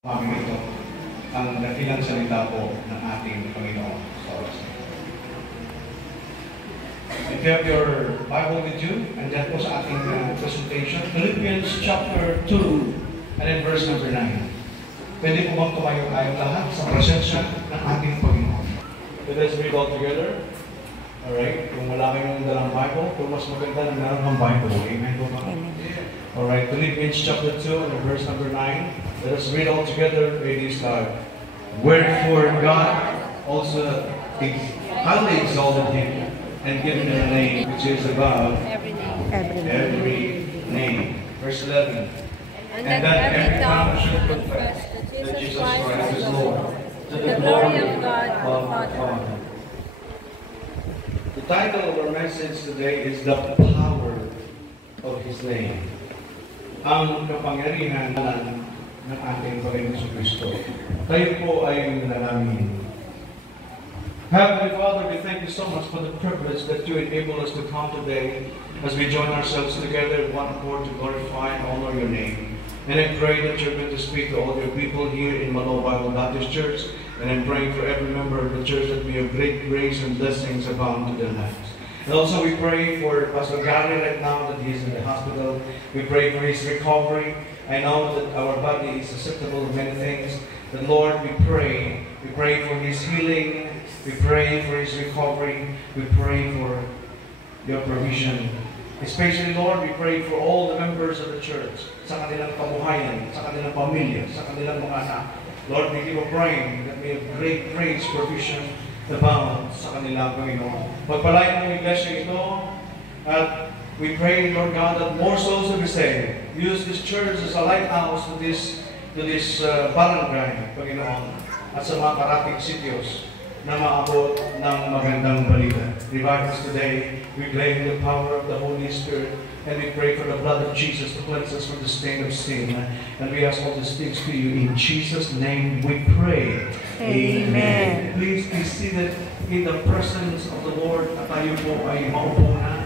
Mami ito ang dakilang salita po ng ating Panginoon sa oras na ito. If you have your Bible with you, and that was ating presentation, Philippians chapter 2 and then verse number 9. Pwede po bang tumayo tayong lahat sa presensya ng ating Panginoon? Let us read all together. Alright, kung wala kayong dalang Bible, kung mas maganda na meron ng Bible. Amen po ba? Alright, Philippians chapter 2 and verse number 9. Let us read all together. It is wherefore God also highly exalted him and given him a name which is above every name. Verse 11. And that every tongue should confess that Jesus Christ is Lord, to the glory of God the Father. The title of our message today is The Power of His Name. Ang kapangyarihan ng ating Panginoon Kristo. Tayo po ay nanalangin. Heavenly Father, we thank you so much for the privilege that you enable us to come today as we join ourselves together in one accord to glorify and honor your name. And I pray that you're going to speak to all your people here in Manoa Bible Baptist Church. And I'm praying for every member of the church that may have great grace and blessings abound to their lives. And also we pray for Pastor Gary right now that he's in the hospital. We pray for his recovery. I know that our body is susceptible to many things. But Lord, we pray for his healing. We pray for his recovery. We pray for your provision. Especially, Lord, we pray for all the members of the church, sa kanilang kabuhayan, sa kanilang pamilya, sa kanilang mga anak. Lord, we give a praying that may have great grace, provision, abound sa kanilang Panginoon. Pagpalain mo ang iglesia ito, at we pray, Lord God, that more souls will be saved. Use this church as a lighthouse to this barangay, Panginoon, at sa mga karating sitios na maabot ng magandang balita. Revive us today. We claim the power of the Holy Spirit, and we pray for the blood of Jesus to cleanse us from the stain of sin. And we ask all these things to you. In Jesus' name we pray. Amen. Please be seated in the presence of the Lord at tayo po ay maupo na.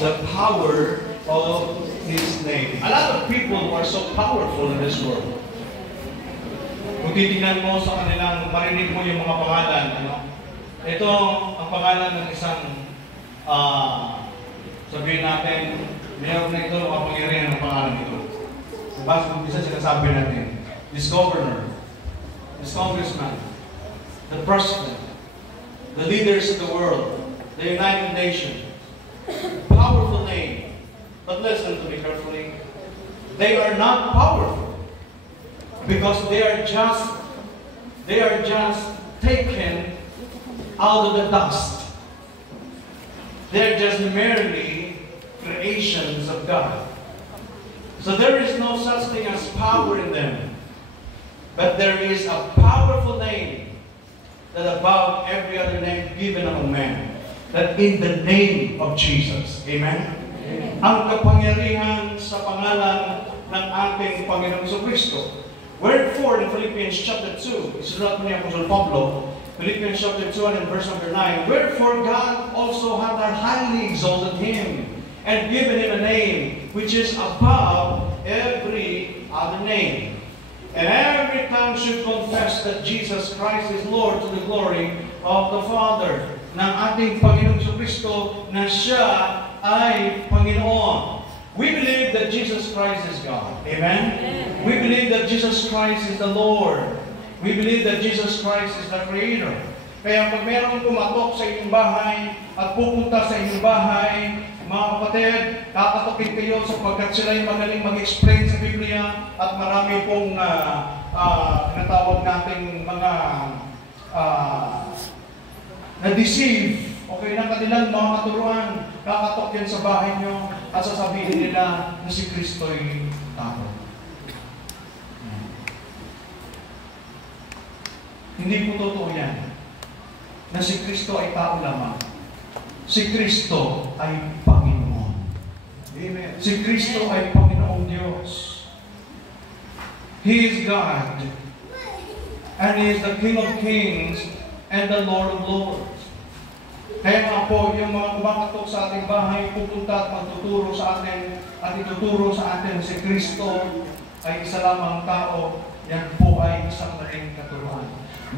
The power of His name. A lot of people are so powerful in this world. Kung titingnan mo sa kanilang, marinig mo yung mga pangalan, ito ang pangalan ng isang, sabihin natin, mayroon na ito, kapangyarihan ng pangalan ito. Diba? Kung isa sinasabi natin, this governor, this congressman, the president, the leaders of the world, the United Nations, powerful name. But listen to me carefully. They are not powerful because they are just taken out of the dust. They're just merely creations of God. So there is no such thing as power in them. But there is a powerful name that above every other name given among men. That in the name of Jesus. Amen? Amen. Ang kapangyarihan sa pangalan ng ating Panginoong Kristo. Wherefore, in Philippians chapter 2, isulat mo ni Apostol Pablo, Philippians chapter 2 and verse number 9, wherefore God also hath highly exalted him, and given him a name which is above every other name. And every tongue should confess that Jesus Christ is Lord, to the glory of the Father. Ng ating Panginoong Kristo na siya ay Panginoon. We believe that Jesus Christ is God. Amen? Amen? We believe that Jesus Christ is the Lord. We believe that Jesus Christ is the Creator. Kaya pag mayroong pumatok sa inyong bahay at pupunta sa inyong bahay, mga kapatid, kakatokin kayo sapagkat sila ay magaling mag-explain sa Biblia at marami pong natawag nating mga na-deceive. Okay na kanilang mga katuruan, kakatok yan sa bahay nyo at sasabihin nila na si Kristo ay tao. Hindi po totoo yan. Na si Kristo ay tao lamang. Si Kristo ay Panginoon. Amen. Si Kristo ay Panginoong Diyos. He is God. And He is the King of Kings and the Lord of Lords. Kaya nga po, yung mga kumakatok sa ating bahay, pupunta at magtuturo sa atin at ituturo sa atin si Kristo ay isa lamang tao, yan po ay isang ring katuruan.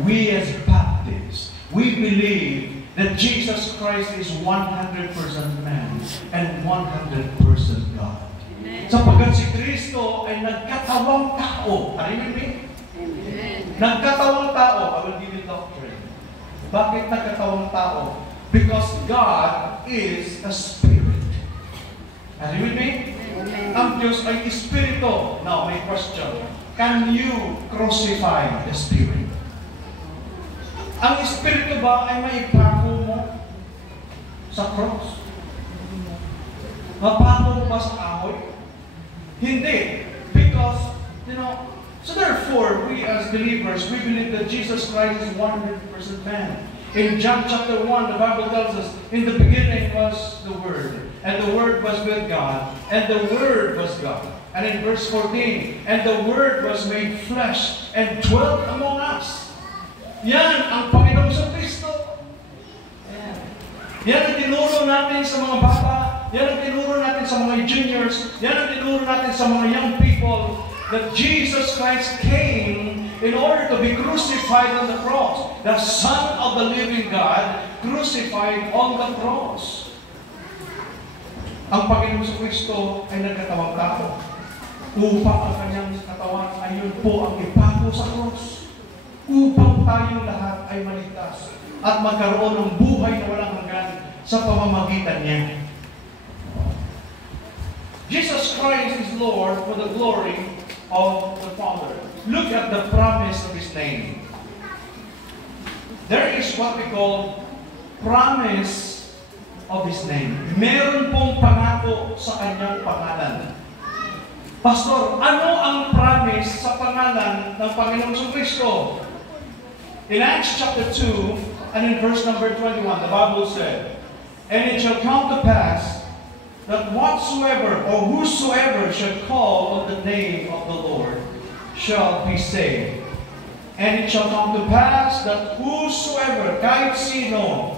We as Baptists, we believe that Jesus Christ is 100% man and 100% God. Sapagkat si Kristo ay nagkatawang tao. Are you with me? Nagkatawang tao. I will give you doctrine. Bakit nagkatawang tao? Because God is a spirit. Are you with me? Ang Diyos ay espiritu. Now, may question. Can you crucify the spirit? Ang espiritu ba ay maipako mo sa cross? Mapako mo ba sa kahoy? Hindi. Because, so therefore, we as believers, we believe that Jesus Christ is 100% man. In John chapter 1, the Bible tells us, in the beginning was the Word, and the Word was with God, and the Word was God. And in verse 14, and the Word was made flesh, and dwelt among us. Yan ang Panginoong Kristo. Yan ang tinuro natin sa mga bata, yan ang tinuro natin sa mga juniors, yan ang tinuro natin sa mga young people, that Jesus Christ came in order to be crucified on the cross. The Son of the living God crucified on the cross. Ang Panginoong Kristo ay nagkatawang tao. Upang ang kanyang katawan ay yun po ang ipako sa cross. Upang tayong lahat ay maligtas at magkaroon ng buhay na walang hanggan sa pamamagitan niya. Jesus Christ is Lord for the glory of the Father. Look at the promise of His name. There is what we call promise of His name. Meron pong pangako sa kanyang pangalan. Pastor, ano ang promise sa pangalan ng Panginoong Kristo? In Acts chapter 2 and in verse number 21, the Bible said, and it shall come to pass that whatsoever or whosoever shall call on the name of the Lord shall be saved. And it shall come to pass that whosoever, kahit sino,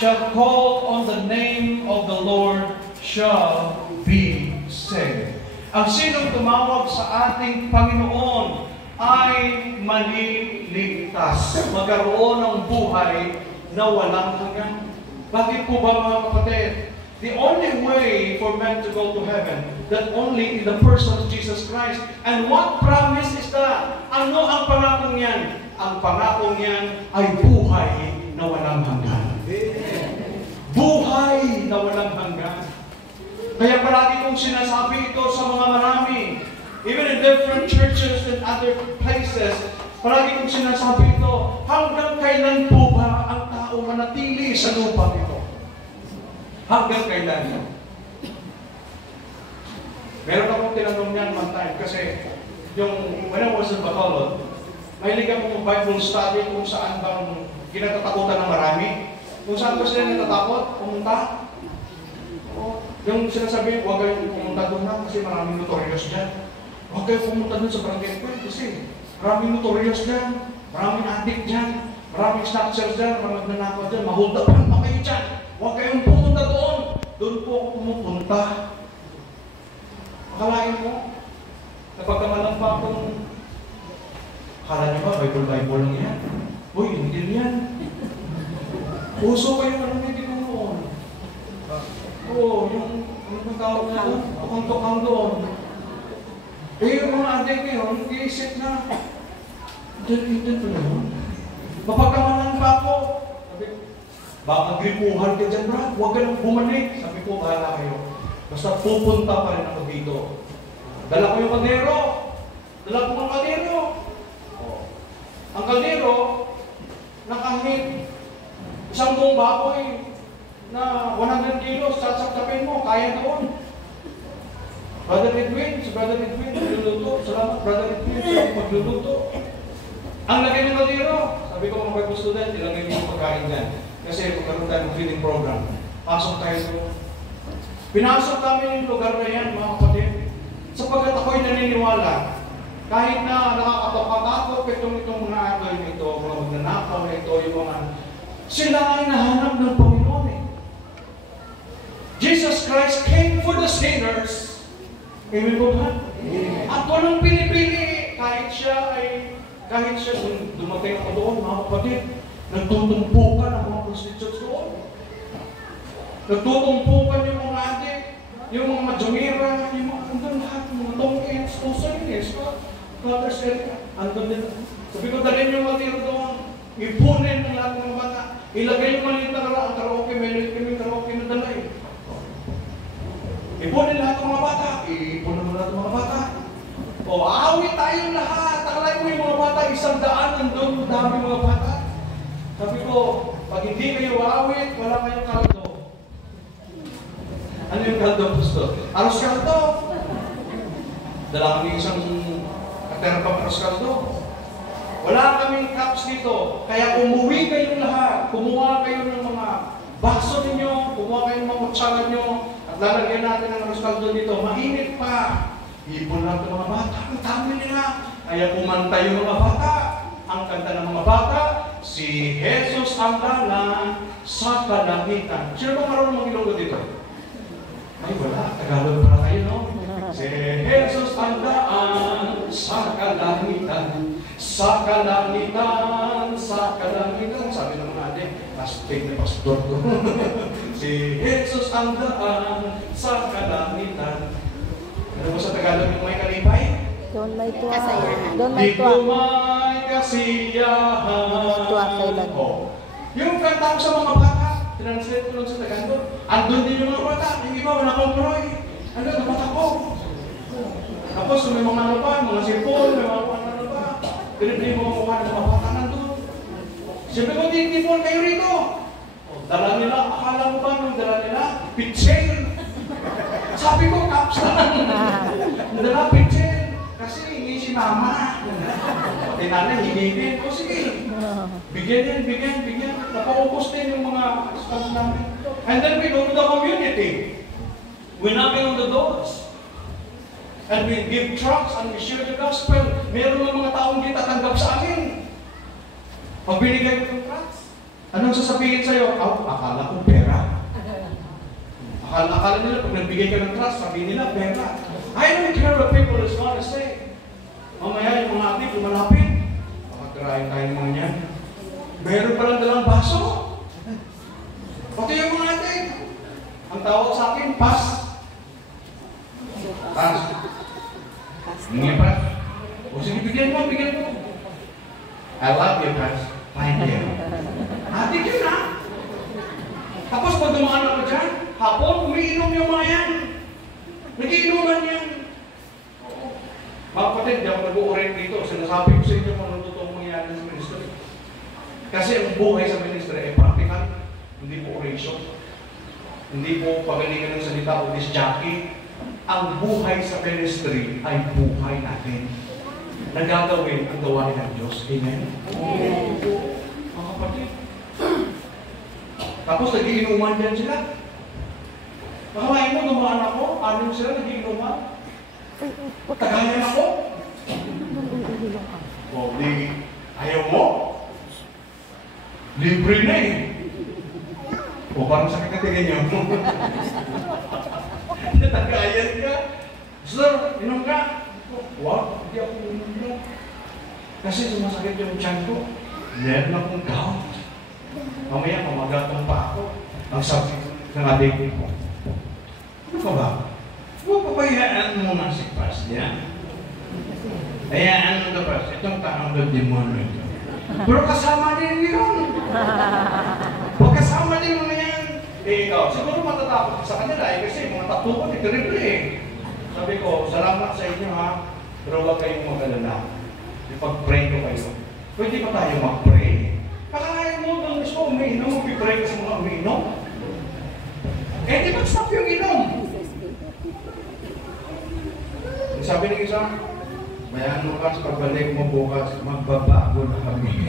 shall call on the name of the Lord shall be saved. Ang sinong tumawag sa ating Panginoon ay maliligtas. Magkaroon ng buhay na walang hanggan. Bakit po ba mga kapatid? The only way for men to go to heaven, that only in the person of Jesus Christ. And what promise is that? Ano ang pangakong yan? Ang pangakong yan ay buhay na walang hanggan. Buhay na walang hanggan. Kaya parati kong sinasabi ito sa mga marami. Even in different churches and other places, parati kong sinasabi ito, hanggang kailan po ba ang tao manatili sa lupa ito? Hanggang kailan? Meron akong tinanong niyan one time kasi when I was in Bacolod, mahilig akong Bible study kung saan bang kinatatakutan ng marami. Kung saan ba sila natatakot, pumunta. Yung sinasabi, huwag kayong pumunta doon na kasi maraming notorious dyan. Huwag kayong pumunta doon sa barangay ko kasi maraming notorious dyan, maraming addict dyan, maraming snatchers dyan, maraming nanakaw dyan, mahuldapan pa kayo dyan. Huwag kayong pumunta doon. Doon po ako pumupunta. Akalain mo, napagkamalang pa akong, akala niyo ba, Bible lang yan? Uy, hindi yan. Puso kayo anong hindi ko noon. Oo, yung tawag na doon, tukang-tukang doon. Eh, yung mga adik ngayon, iisip na, hindi pa naman. Mapagkamalan pa ako. Sabi, baka gripuhan ka dyan, Brad. Huwag ka nang bumalik. Sabi ko, bahala kayo. Basta pupunta pa rin ako dito. Dala ko yung kaldero. Dala ko yung kaldero. Ang kaldero, na kahit isang buong baboy na 100 kilos, sasaktapin mo, kaya doon. Brother Edwin, si Brother Edwin, magluluto. Salamat, Brother Edwin, sa magluluto. Ang lagay ng kaldero, sabi ko mga Bible student, ilagay niyo yung pagkain dyan. Kasi magkaroon tayo ng feeding program. Pasok tayo doon. Pinasok namin yung lugar na yan, mga kapatid. Sapagkat ako'y naniniwala, kahit na nakakatakot itong mga idol nito, mga magnanakaw na ito, yung mga sila ay nahanap ng Panginoon eh. Jesus Christ came for the sinners. Amen po ba? At walang pinipili kahit siya dumating ako doon, mga kapatid, nagtutumpukan ang mga prostitutes doon. Nagtutumpukan yung mga adik, yung mga majumira, yung mga andun lahat, mga tongkins, kusaynis, brothers area, andun din. Sabi ko, dalhin yung matiro doon, ipunin ng lahat ng mga bata, ilagay yung maliit na karaoke, may karaoke na dala eh. Ipunin lahat ng mga bata, ipunin mo lahat ng mga bata. O, awit tayong lahat, akalay mo yung mga bata, 100 nandun, dami mga bata. Sabi ko, pag hindi kayo awit, wala kayong kaldo. Ano yung kaldo, Pastor? Aros kaldo. Dala kami isang katerpang aros kaldo. Wala kaming cups dito. Kaya umuwi kayong lahat. Kumuha kayo ng mga baso ninyo, kumuha kayo ng mga kutsara nyo, at lalagyan natin ng aros kaldo dito. Mainit pa. Ipon lang ng mga bata. Ang dami nila. Kaya kumanta yung mga bata. Ang kanta ng mga bata, si Jesus ang dalan sa kalangitan. Sino bang marunong mag-Ilonggo dito? Ay, wala. Tagalog pala kayo, no? Si Jesus ang daan sa kalangitan, sa kalangitan, sa kalangitan. Sabi ng mga adik, pastig na pastor ko. Si Jesus ang daan sa kalangitan. Ano mo sa Tagalog yung may kalipay? Doon may tuwa. Doon Di may tuwa. ko may kasiyahan. Tuwa kailan? Oh. Yung kanta ko sa mga bata, translate ko lang sa Tagalog. Andun din yung mga bata. Yung iba, wala akong proy. Andun, napata ko. Tapos may mga ano pa, mga sipon, may mga ano pa. Pinipili mo mukha ng mga bata nandun. Siyempre ko, tinipon kayo rito. Dala nila, akala mo ba nung dala nila? Pitsen. Sabi ko, caps lang. Dala pitsen. Kasi hindi si mama. Pati nanay, hindi din. O sige. Bigyan. Napaupos din yung mga staff namin. And then we go to the community. We knock on the doors. And we give tracts and we share the gospel. Meron ng mga taong di tatanggap sa amin. Pag binigay ko ng tracts, anong sasabihin sa'yo? Akala ko pera. Akala nila pag nagbigay ka ng trust, sabihin nila pera. I don't care what people is going to say. Mamaya yung mga ating lumalapit. Makatirahin tayo ng mga yan. Meron palang dalang baso. Pati yung mga ating. Ang tawag sa akin, pass. Pass. Hindi pass. O sige, bigyan mo. I love you, pass. Thank you. Ating yun ha. Tapos pag dumaan ako dyan, hapon, umiinom yung mga yan. Nagiinuman yan. Mga kapatid, di ako nag-uurent dito. Sinasabi ko sa inyo kung ano totoong mangyayari sa ministry. Kasi ang buhay sa ministry ay practical. Hindi po oration. Hindi po pagalingan ng salita o disjockey. Ang buhay sa ministry ay buhay natin. Nagagawin ang gawain ng Diyos. Amen? Amen. Mga kapatid. Tapos nagiinuman dyan sila. Nakalain mo, dumaan ako. Anim sila, nagiinuman. Tagayan ako. O, ayaw mo? Libre na eh. O, parang sakit na tingin niyo. Natagayan ka. Sir, inom ka? Wow, hindi ako inom. Kasi sumasakit yung tiyan ko. Meron akong gout. Mamaya, mamagatong pa ako. Ang sabi ng adik ko. Ano ka ba? Huwag pabayaan mo na si Pas yan. Hayaan mo na Pas. Itong taong na demonyo ito. Pero kasama din yun. Huwag kasama din mga yan. Eh ikaw, siguro matatakot sa kanila eh. Kasi mga tatukot, terrible eh. Sabi ko, salamat sa inyo ha. Pero huwag kayong mag-alala. Ipag-pray ko kayo. Pwede pa tayo mag-pray? Kakain mo, nang gusto ko umiinom, mag-pray ka sa mga umiinom. Eh, di mag-stop yung inom. Sabi ng isa, bayan mo kas, pagbalik mo bukas, magbabago na kami.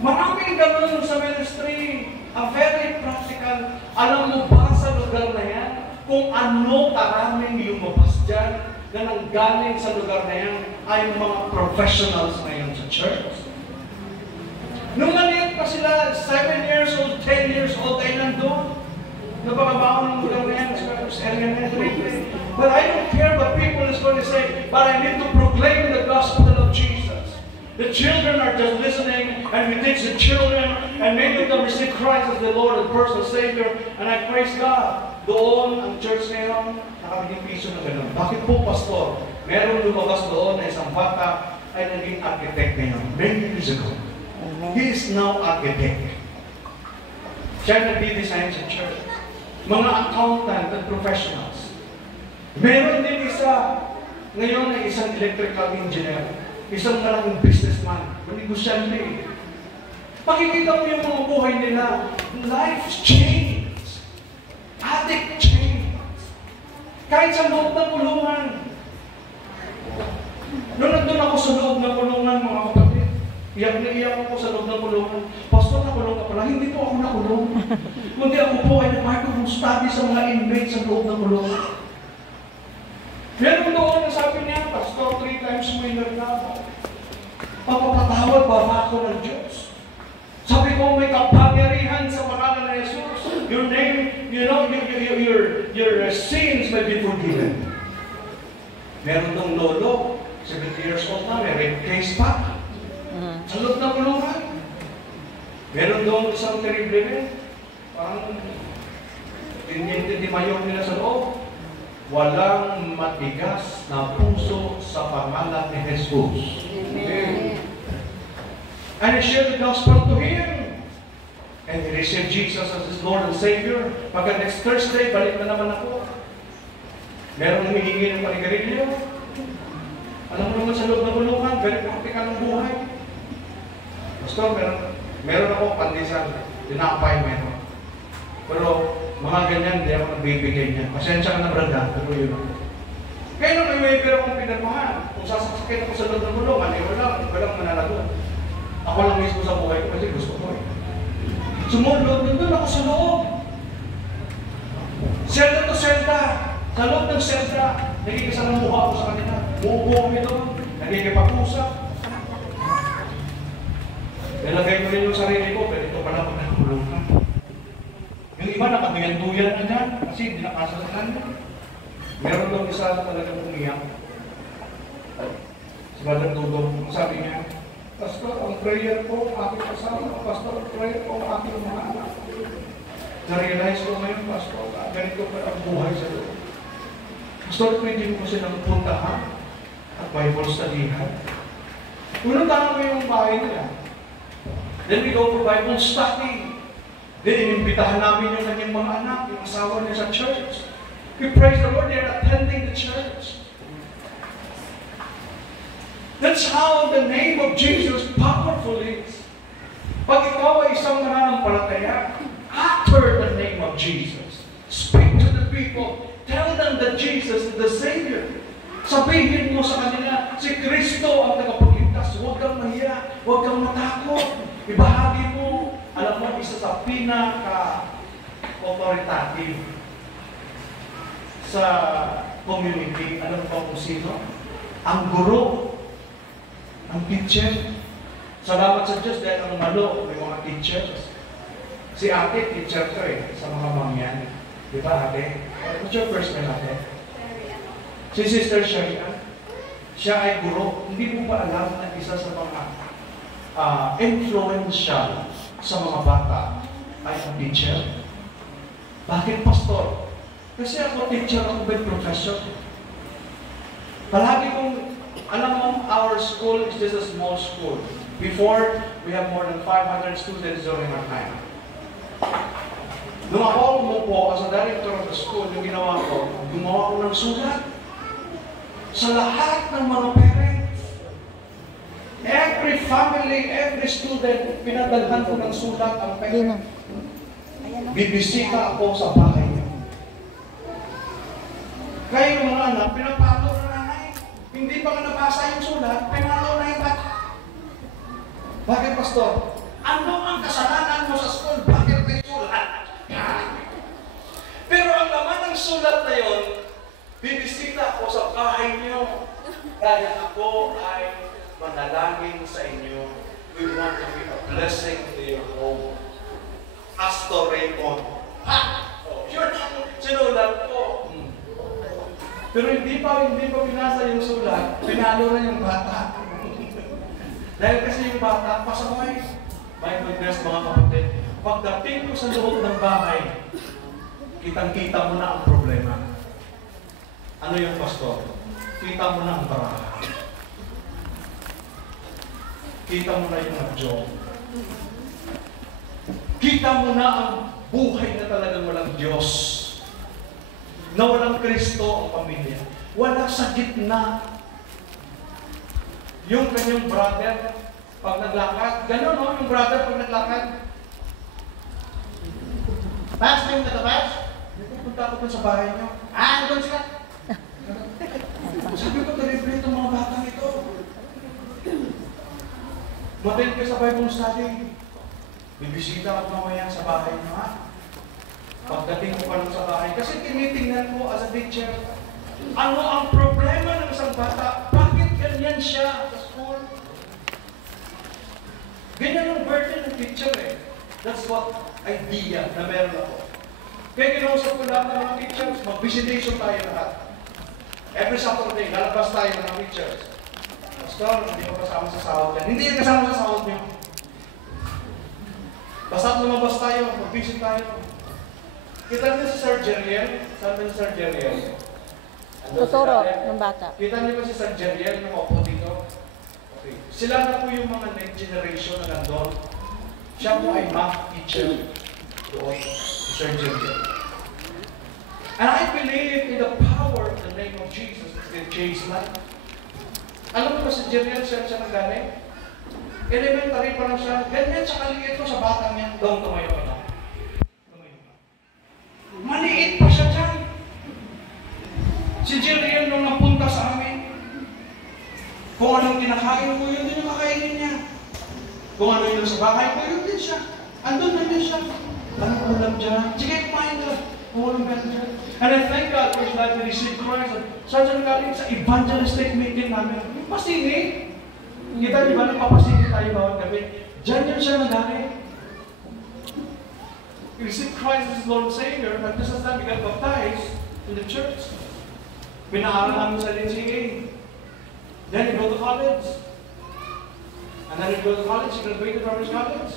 Maraming ganun sa ministry. A very practical. Alam mo ba sa lugar na yan, kung ano karaming lumabas dyan, na nanggaling sa lugar na yan, ay mga professionals ngayon sa church. Nung maliit pa sila, 7 years old, 10 years old, ay nandun. Napakabaon ng lugar na yan, sa area na yan. But I don't care what people is going to say. but I need to proclaim the gospel of Jesus. The children are just listening, and we teach the children, and many of them receive Christ as the Lord and personal Savior, and I praise God. Doon, ang church ngayon, nakabiging piso na gano'n. Bakit po, Pastor? Meron lumabas doon na isang bata ay naging architect ngayon, many years ago. He is now architect. Siya nag-design sa church. Mga accountant and professionals. Meron din isa, ngayon ay isang electrical engineer, isang malaking businessman, negosyante. Pakikita mo yung mga buhay nila, life change. Addict change. Kahit sa loob ng kulungan. Noon nandun ako sa loob ng kulungan, mga kapatid, iyak na iyak ako sa loob ng kulungan. Pastor, nakulong ka pala. Hindi po ako nakulong. Kundi ako po ay nag-microphone study sa mga inmates sa loob ng kulungan. Meron doon na sabi niya, Pastor, 3 times mo inaglaban. Papapatawad ba ako ng Diyos? Sabi ko, may kapangyarihan sa pangalan ng Jesus. Your name, you know, your sins may be forgiven. Meron dong lolo, 70 years old na, may rape case pa. Sa loob ng kulungan. Meron dong isang terrible, parang tiniente di mayor nila sa loob. Walang matigas na puso sa pangalan ni Jesus. Amen. And I shared the gospel to him. And he received Jesus as his Lord and Savior. Pagka next Thursday, balik na naman ako. Meron humihingi ng panigarilyo. Alam mo naman sa loob ng kulungan, very practical ng buhay. Pastor, meron ako pandisan. Tinapay meron. Pero mga ganyan, hindi ako nagbibigay niya. Pasensya ka na, brada. Pero yun. Kaya nung may waiver akong pinagmahan, kung sasakit ako sa loob ng kulungan, eh walang manalago. Ako lang mismo sa buhay ko kasi gusto ko eh. Sumunod, nandun ako sa loob. Selda to selda. Sa loob ng selda, nagikisalamukha ako sa kanila. Muupo kami doon, nagkikipag-usap. Nilagay ko rin yung sarili ko, pero ito pala pag nagkulong ka. Yung iba nakabiyan-tuyan na dyan, kasi hindi nakasasalan niya. Meron daw isa na talagang umiyak. Sa Brother Dudong, sabi niya, Pastor, ang prayer ko, aking kasama. Pastor, ang prayer ko, aking mga anak. Na-realize ko ngayon, Pastor, ganito pa ang buhay sa loob. Pastor, pwede mo silang puntahan at Bible studyhan. Pununtahan mo yung bahay nila. Then we go for Bible study. Then inimbitahan namin yung kanyang mga anak, yung asawa niya sa church. We praise the Lord, they're attending the church. That's how the name of Jesus powerful is. Pag ikaw ay isang mananampalataya, utter the name of Jesus. Speak to the people. Tell them that Jesus is the Savior. Sabihin mo sa kanila, si Kristo ang tagapagligtas. Huwag kang mahiya, huwag kang matakot. Ibahagi mo, alam mo, isa sa pinaka-authoritative sa community, alam mo kung sino? Ang guro, ang teacher. Salamat sa Diyos dahil ang malo, may mga teachers. Si ate, teacher ko eh, sa mga mangyan. Di ba ate? What's your first name ate? Si Sister Sharian, siya ay guro. Hindi mo ba alam na isa sa mga influential sa mga bata ay ang teacher? Bakit, Pastor? Kasi ako teacher, ako ba professor? Palagi kong, alam mo, our school is just a small school. Before, we have more than 500 students during our time. Nung ako umupo as a director of the school, yung ginawa ko, gumawa ko ng sulat sa lahat ng mga parents. Every family, every student, pinadalhan ko ng sulat ang parents. Bibisita ako sa bahay niyo. Kaya yung mga anak, pinapalo na nanay. Hindi pa nga nabasa yung sulat, pinalo na yung bata. Bakit, Pastor? Ano ang kasalanan mo sa school? Bakit may sulat? Pero ang laman ng sulat na yon, bibisita ako sa bahay niyo. Dahil ako ay manalangin sa inyo. We want to be a blessing to your home. Pastor Raymond. Ha! Oh, yun ang sinulat ko. Pero hindi pa pinasa yung sulat, pinalo na yung bata. Dahil kasi yung bata, pasaway. My goodness, mga kapatid, pagdating ko sa loob ng bahay, kitang-kita mo na ang problema. Ano yung pastor? Kita mo na ang baraha. Kita mo na yung nag-joke. Kita mo na ang buhay na talagang walang Diyos. Na walang Kristo ang pamilya. Wala sa gitna. Yung kanyang brother, pag naglakad, gano'n no? Yung brother pag naglakad. Pass na yung natabas? Punta ako sa bahay niyo. Doon sila. Sabi ko, deliberate itong mga batang ito. Matin ka sa Bible study. Bibisita ako mamaya sa bahay niyo, ha? Pagdating ko pa lang sa bahay. Kasi tinitingnan ko as a teacher, ano ang problema ng isang bata? Bakit ganyan siya sa school? Ganyan ang burden ng teacher eh. That's what idea na meron ako. Kaya kinausap ko lahat ng mga teachers, mag-visitation tayo lahat. Every Saturday, lalabas tayo ng mga teachers. Pastor, hindi ko kasama sa sahod yan. Hindi yung kasama sa sahod niyo. Basta't lumabas tayo, mag-visit tayo. Kita niyo si Sir Jeriel? Sabi ni Sir Jeriel? Tuturo ng bata. Kita niyo ba si Sir Jeriel na maupo dito? Okay. Sila na po yung mga next generation na nandun. Siya po ay math teacher doon, Sir Jeriel. And I believe in the power of the name of Jesus that can change life. Alam mo ba si Jeriel, siya nang galing? Elementary pa lang siya. Ganyan siya kaliit ko sa batang niya. Doon tumayo ka na. Maliit pa siya dyan. Si Jeriel nung napunta sa amin, kung anong kinakain ko, yun din yung kakainin niya. Kung ano yung sa bahay ko, yun din siya. Andun na din siya. Anong ulam dyan? Sige, kumain ka. Ulam ka dyan. And I thank God for his life when he received Christ. Saan siya galing sa evangelistic meeting namin? Yung pasini. Kita niyo ba, nagpapasini tayo bawat gabi? Diyan yun siya nagaling. He received Christ as his Lord and Savior, but this is time he got baptized in the church. Pinaaral namin sa LCA. Then he go to college. And then he go to college, he graduated from his college.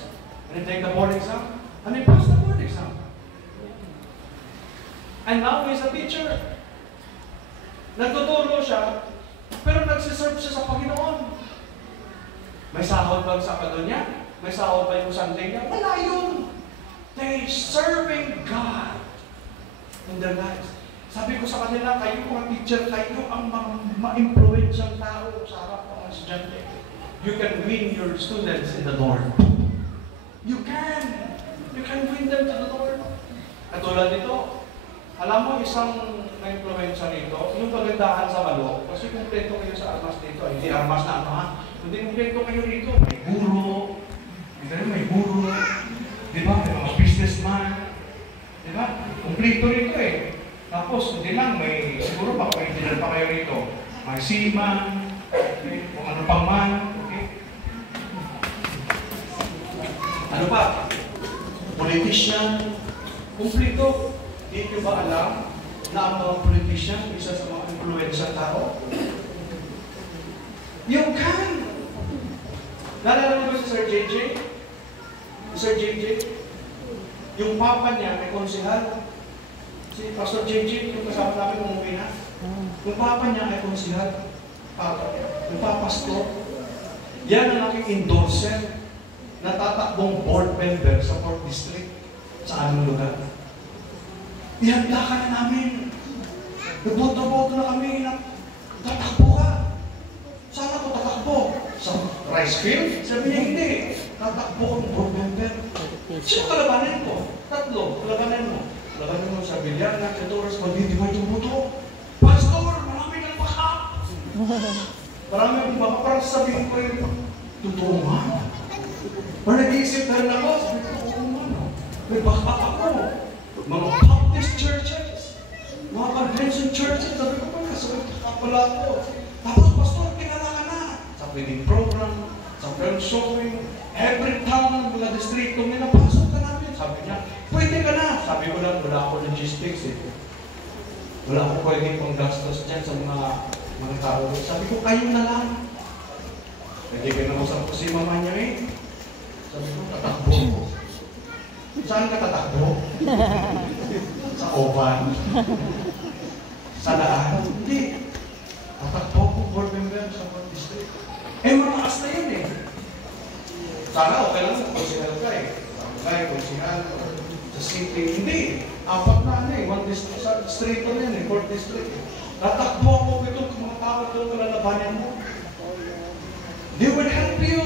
And he take the board exam. And he passed the board exam. And now he's a teacher. Nagtuturo siya, pero nagsiserve siya sa Panginoon. May sahod ba sa kado niya? May sahod ba yung Sunday niya? Wala yun. They serving God in their lives. Sabi ko sa kanila, kayo mga teacher, kayo ang ma-influensyang tao sa harap ng mga estudyante. You can win your students in the Lord. You can. You can win them to the Lord. At tulad nito, alam mo, isang na-influensya nito, yung pagandahan sa Malo, kasi kumpleto kayo sa armas dito, hindi armas na ano ha, hindi kumpleto kayo dito, may guro, may guro, di ba, may mga businessman, di ba, kumpleto rito eh. Tapos, hindi lang, may, siguro pa, may engineer pa kayo rito, may seaman, okay, kung ano pang man, okay. Ano pa? Politician, kumpleto. Hindi nyo ba alam na ang mga politician, isa sa mga influensya tao? You can! Nalala mo ba si Sir JJ? Sir JJ? Yung papa niya, may konsihal. Si Pastor JJ, yung kasama namin umuwi na. Yung papa niya ay konsihal. Papa niya. Yung papastor. Yan ang aking endorser na tatakbong board member sa 4th District sa anong lugar. Ihanda ka na namin. Nagboto-boto na kami na tatakbo ka. Saan ako tatakbo? Sa rice field? Sabi niya, hindi. Tatakbo kong board member. Sino kalabanin ko? Tatlo. Kalabanin mo. Kalabanin mo sa Villana, Catoras, mag-divide yung boto. Pastor, marami kang baka. Marami kang baka. Parang sabihin ko yung totoo nga. Parang nag-iisip na rin ako. Sabi ko, oo nga. May baka ako. Mga Baptist churches, mga convention churches, sabi ko pa, kasawit ka pala ako. Tapos, pastor, kilala ka na. Sa wedding program, sa film showing, every town ng mga distrito, may napasok ka namin. Sabi niya, pwede ka na. Sabi ko lang, wala ako logistics eh. Wala akong pwedeng pang gastos dyan sa mga tao. Sabi ko, kayo na lang. Nagiging nakusap ko si mama niya eh. Sabi ko, tatakbo ko. Saan ka tatakbo? Sa ovan. Sa daan? Hindi. Tatakbo ko, board member sa board district. Eh, mataas na yun eh. Sana okay lang sa konsihal ka eh. Barangay, konsihal, sa city. Hindi. Apat na eh. One district, sa district na yan eh. Fourth district. Tatakbo ako ito. Mga tao ito, kalalabanan mo. They will help you.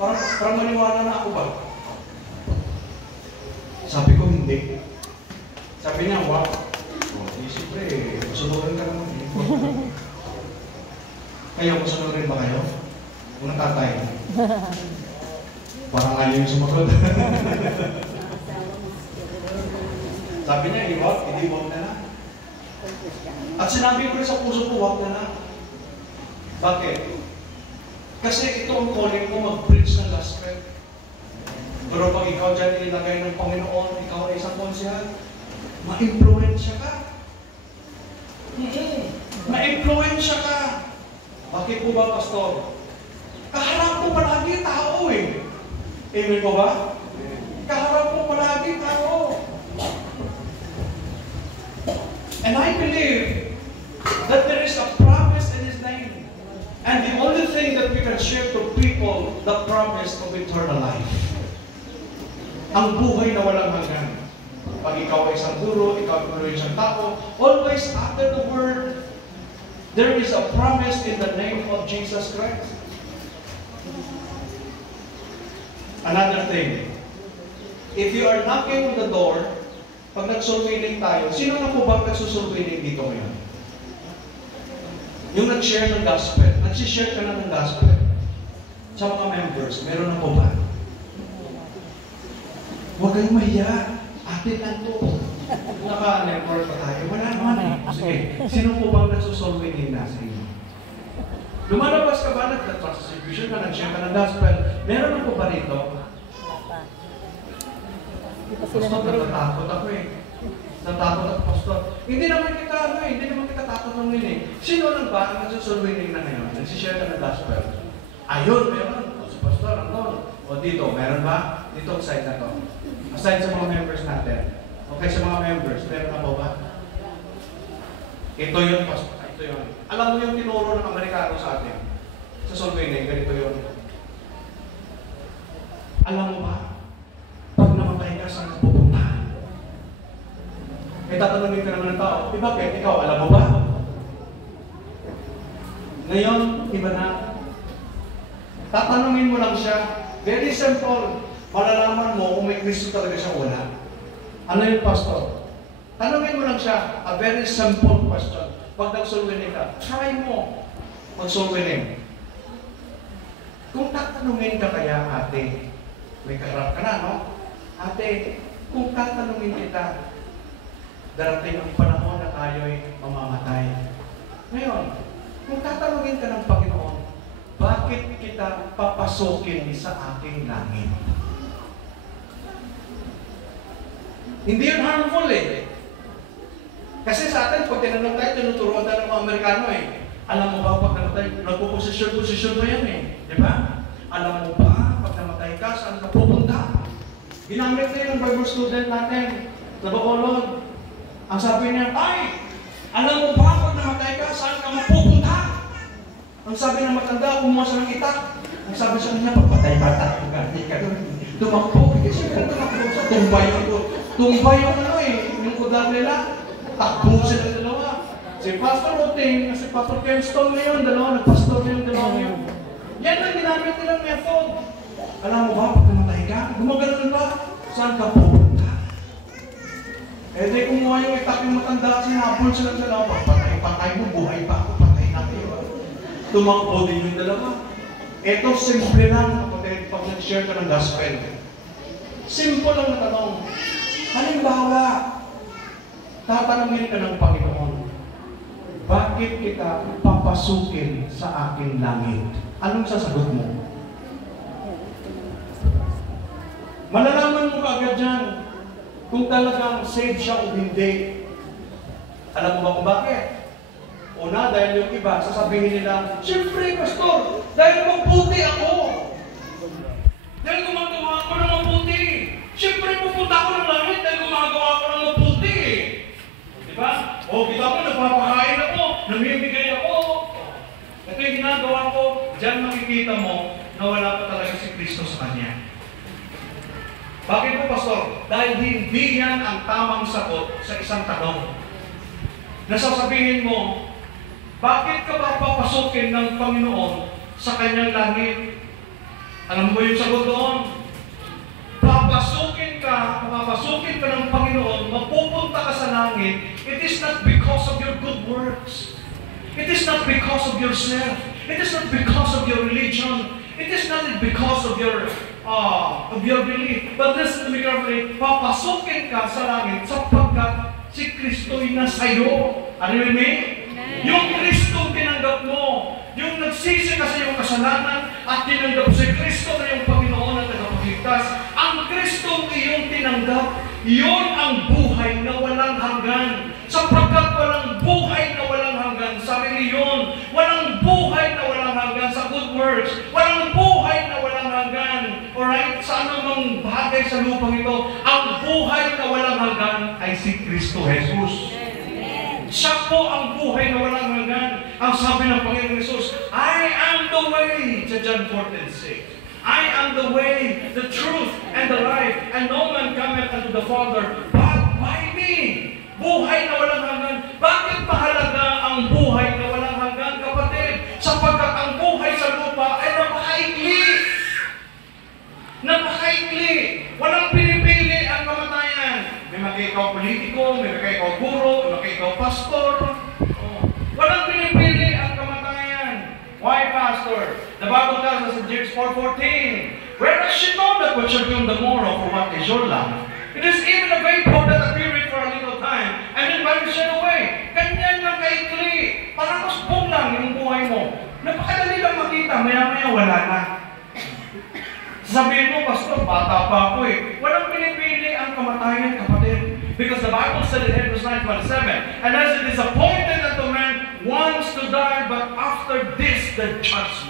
Parang maniwala na ako ba? Sabi ko, hindi. Sabi niya, wow. Siyempre, masunurin ka naman. Kayo, masunurin ba kayo? Unang tatay. Parang ayaw yung sumagot. Sabi niya, i-walk, hindi walk na lang. At sinabi ko rin sa puso ko, walk na lang. Bakit? Kasi ito ang calling ko, mag-preach ng gospel. Pero pag ikaw dyan ilagay ng Panginoon, ikaw ay isang konsihal, ma-influensya ka. Ma-influensya ka. Bakit po ba, Pastor? Kaharap mo palagi tao eh. Amen po ba? Kaharap mo palagi tao. And I believe that there is a promise in His name. And the only thing that we can share to people, the promise of eternal life. Ang buhay na walang hanggan. Pag ikaw ay isang guro, ikaw ay isang tao, always after the word, there is a promise in the name of Jesus Christ. Another thing, if you are knocking on the door, pag nagsulwiling tayo, sino na po ba nagsusulwiling dito ngayon? Yung nag-share ng gospel, nagsishare ka na ng gospel. Sa mga members, meron na po ba? Huwag kayong mahiya. Atin lang to. Naka-network pa tayo. Wala naman eh. Sige, sino po bang nagsusulwiling na sa inyo? Lumalabas ka ba? Nag-subscription ka, nag-share ka ng gospel. Meron na po ba rito? Pastor, natatakot ako eh. Natakot ako, Pastor. Hindi naman kita, hindi naman kita takot ng wiling. Sino lang ba ang nagsusulwiling na ngayon? Nagsishare ka ng gospel. Ayun, meron. O, si Pastor, andun. O dito, meron ba? Dito, side na to. Aside sa mga members natin. Okay, sa mga members, meron na po ba? Ito yun, Pastor. Ito yun. Alam mo yung tinuro ng Amerikano sa atin? Sa Solvene, ganito yun. Alam mo ba? Pag namatay ka, saan ka pupunta? Eh, tatanungin ka naman ng tao, bakit? Ikaw, alam mo ba? Ngayon, iba na. Tatanungin mo lang siya. Very simple. Malalaman mo kung may Kristo talaga siya wala. Ano yung Pastor? Tanungin mo lang siya. A very simple question. Pag nagsulwiling ka, try mo magsulwiling. Kung tatanungin ka kaya, ate, may kaharap ka na, no? Ate, kung tatanungin kita, darating ang panahon na tayo'y mamamatay. Ngayon, kung tatanungin ka ng Panginoon, bakit kita papasukin sa aking langit? Hindi yun harmful eh. Kasi sa atin, pag tinanong tayo, tinuturuan tayo ng mga Amerikano eh. Alam mo ba, pag namatay, nagpo-posisyon yan eh. Di ba? Alam mo ba, pag namatay ka, saan ka pupunta? Ginamit na yung Bible student natin sa Bacolod. Ang sabi niya, ay, alam mo ba, pag namatay ka, saan ka mapupunta? Ang sabi ng matanda, kumuha siya ng itak. Ang sabi sa kanya, pagpatay ka, hindi ka doon. Tumakbo, kasi ka tumakbo sa tumbay ako. Tumbay yung ano eh, yung kudar nila. Takbo sila dalawa. Si Pastor Oting, si Pastor Kemstone ngayon, dalawa, nagpastor yung dalawa ngayon. Yan ang ginamit nilang method. Alam mo ba, pag namatay ka, gumagano'n ba? Saan ka pupunta? Eh di kumuha yung itak yung matanda, sinabol sila sa dalawa. Patay mo, buhay pa ako, patay natin. Tumakbo din yung dalawa. Ito, simple lang, kapatid, pag nag-share ka ng gospel. Simple lang na tanong. Halimbawa, tatanungin ka ng Panginoon, bakit kita papasukin sa aking langit? Anong sasagot mo? Malalaman mo kaagad dyan kung talagang saved siya o hindi. Alam mo ba kung bakit? Una, dahil yung iba, sasabihin nila, siyempre, Pastor, dahil mabuti ako. Dahil gumagawa ako ng mabuti. Siyempre, pupunta ako ng langit dahil gumagawa ako ng mabuti. Diba? O, kita mo, nagpapakain ako, namimigay ako. Ito yung ginagawa ko, diyan makikita mo na wala pa talaga si Kristo sa kanya. Bakit po, Pastor? Dahil hindi yan ang tamang sagot sa isang tanong. Nasasabihin mo, bakit ka ba papasukin ng Panginoon sa kanyang langit? Alam mo ba yung sagot doon? Papasukin ka ng Panginoon, mapupunta ka sa langit, it is not because of your good works. It is not because of yourself. It is not because of your religion. It is not because of your belief. But listen to me carefully, papasukin ka sa langit sapagkat si Kristo'y nasa iyo. Are you with me? Yung Kristong tinanggap mo, yung nagsisi ka sa iyong kasalanan at tinanggap si Kristo na yung Panginoon at tagapagligtas, ang Kristong iyong tinanggap, iyon ang buhay na walang hanggan. Sapagkat walang buhay na walang hanggan sa reliyon, walang buhay na walang hanggan sa good works, walang buhay na walang hanggan, alright, sa anumang bagay sa lupang ito, ang buhay na walang hanggan ay si Kristo Jesus. Siya po ang buhay na walang hanggan. Ang sabi ng Panginoon Jesus, I am the way, sa John 14:6. I am the way, the truth, and the life, and no man cometh unto the Father but by me. Buhay na walang hanggan. Bakit mahalaga ang buhay na walang hanggan, kapatid? Sapagkat ang buhay sa lupa ay napakaikli. Napakaikli. Walang pinipili ang kamatayan. May makikaw politiko, may makikaw guro, may makikaw pastor. Walang pinipili ang kamatayan. Why, Pastor? The Bible tells us in James 4:14, whereas you know that what shall be on the morrow for what is your life, it is even a vapor that appeareth for a little time, and then vanishes away. Ganyan lang kaikli. Parang masbong lang yung buhay mo. Napakadali lang makita, maya-maya wala na. Sabihin mo, Pastor, bata pa ako eh. Walang pinipili ang kamatayan, kapatid. Because the Bible said in Hebrews 9:27, and as it is appointed that the man wants to die, but after this, the judgment.